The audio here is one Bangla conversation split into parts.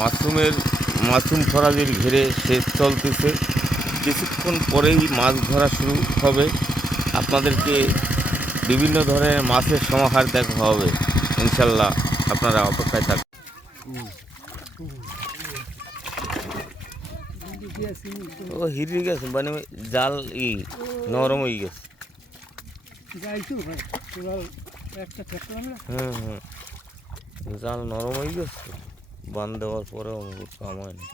মাশরুম ফরাজির ঘিরে সেচ চলতেছে। কিছুক্ষণ পরেই মাছ ধরা শুরু হবে। আপনাদেরকে বিভিন্ন ধরনের মাছের সমাহার দেখা হবে ইনশাল্লাহ। আপনারা অপেক্ষায় থাকুন। ও হিরি গেছে মানে জাল নরম হয়ে গেছে। জাল নরম হয়ে গেছে, বান দেওয়ার পরেও কাম হয়নি।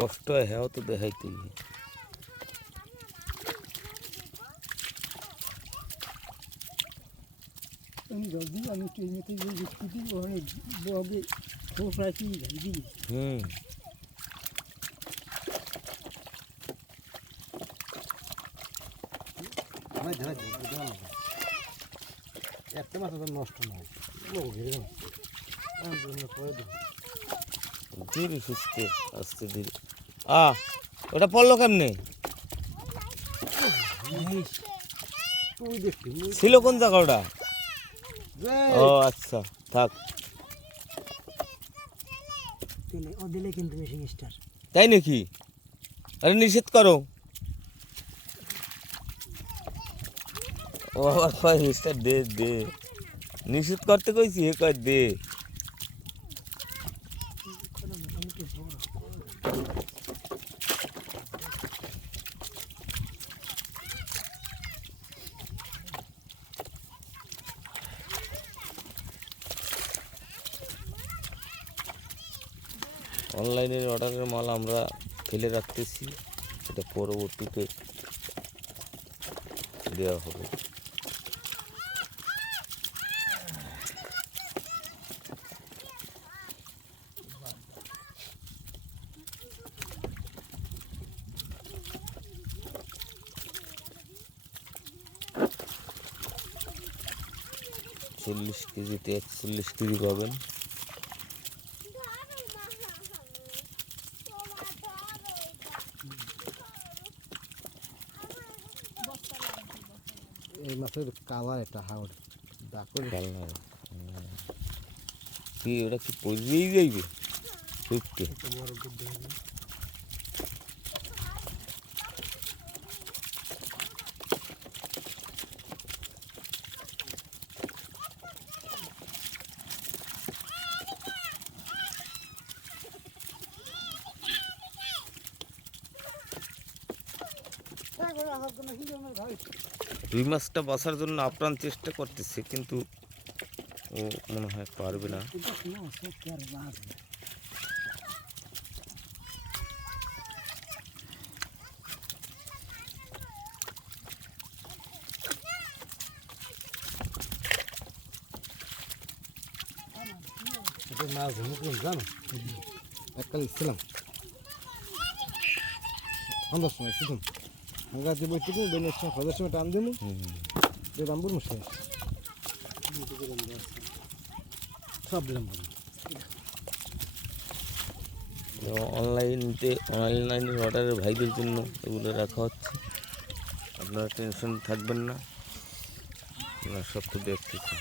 কষ্ট হয়, হ্যাঁ তো দেখাইতে। একটা মাছ নষ্ট নয়, ধীরে সুস্থে আস্তে ধীরে। ওটা পড়লো কেমনে? ছিল কোন জায়গা ওটা? ও আচ্ছা, থাক। তাই নাকি? আরে নিষেধ করো। ও আবার কয় মিস্টার দে দে, নিষেধ করতে কইছি, হে কয় দে। অনলাইনের অর্ডারের মাল আমরা ফেলে রাখতেছি, এটা পরবর্তীতে দেওয়া হবে। চল্লিশ কেজিতে 41 কেজি পাবেন। এই মাছের কালার একটা হাওড় কালার কি, ওটা কি পড়বেই যাইবে সত্যি? রুই মাছটা বাঁচার জন্য আপ্রাণ চেষ্টা করতেছে, কিন্তু ও মনে হয় পারবে না। মাছ ধরুন জানো, এককাল ছিলাম সন্ধ্যার সময় শুধুন হাঙ্গা দিয়ে বই টিপুন, বেনের সময় খোঁজার সময় টান দিমু, রামপুর মশাই সব রামপুর। অনলাইনের অর্ডারের ভাইদের জন্য এগুলো রাখা হচ্ছে। আপনারা টেনশন থাকবেন না, আপনারা সব তো দেখতেছেন।